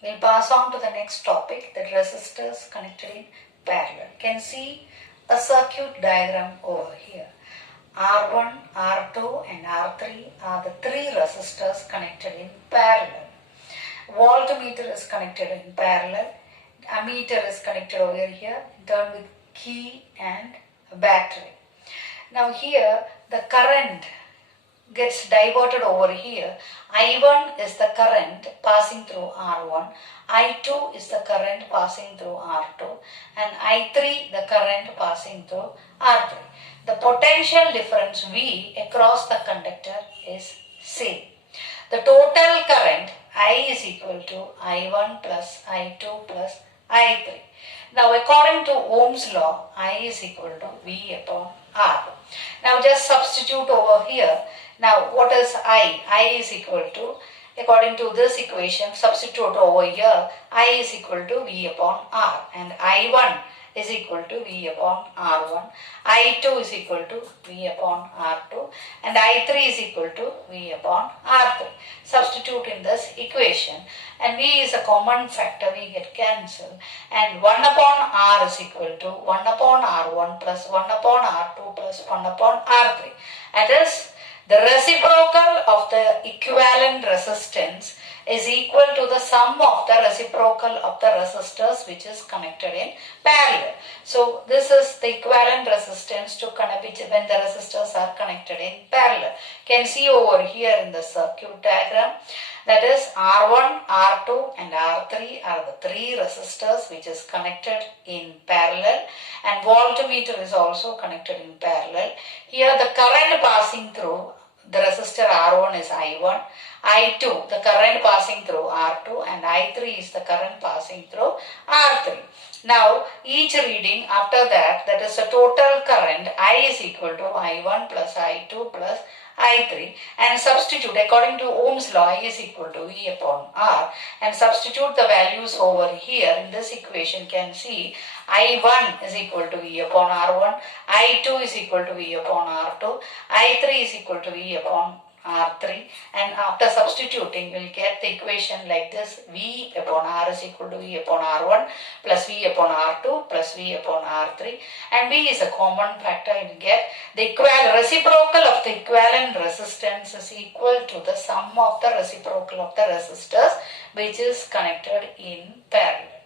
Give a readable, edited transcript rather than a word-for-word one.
We'll pass on to the next topic, the resistors connected in parallel. You can see a circuit diagram over here. R1, R2 and R3 are the three resistors connected in parallel. Voltmeter is connected in parallel. Ammeter is connected over here, done with key and battery. Now here the current gets diverted over here. I1 is the current passing through R1, I2 is the current passing through R2 and I3 the current passing through R3. The potential difference V across the conductor is same. The total current I is equal to I1 plus I2 plus I3. Now according to Ohm's law, I is equal to V upon R. Now just substitute over here. Now what is I? I is equal to, according to this equation, substitute over here, I is equal to V upon R and I1 is equal to V upon R1, I2 is equal to V upon R2 and I3 is equal to V upon R3. Substitute in this equation and V is a common factor, we get cancelled, and 1 upon R is equal to 1 upon R1 plus 1 upon R2 plus 1 upon R3. That is, the reciprocal of the equivalent resistance is equal to the sum of the reciprocal of the resistors which is connected in parallel. So this is the equivalent resistance to connect when the resistors are connected in parallel. You can see over here in the circuit diagram, that is R1, R2 and R3 are the three resistors which is connected in parallel, and voltmeter is also connected in parallel. Here the current passing through the resistor R1 is I1, I2 the current passing through R2 and I3 is the current passing through R3. Now each reading after that, that is the total current I is equal to I1 plus I2 plus I3, and substitute according to Ohm's law I is equal to V upon R, and substitute the values over here in this equation. Can see I1 is equal to V upon R1, I2 is equal to V upon R2, I3 is equal to V upon R3, and after substituting we will get the equation like this: V upon R is equal to V upon R1 plus V upon R2 plus V upon R3, and V is a common factor. You get the reciprocal of the equivalent resistance is equal to the sum of the reciprocal of the resistors which is connected in parallel.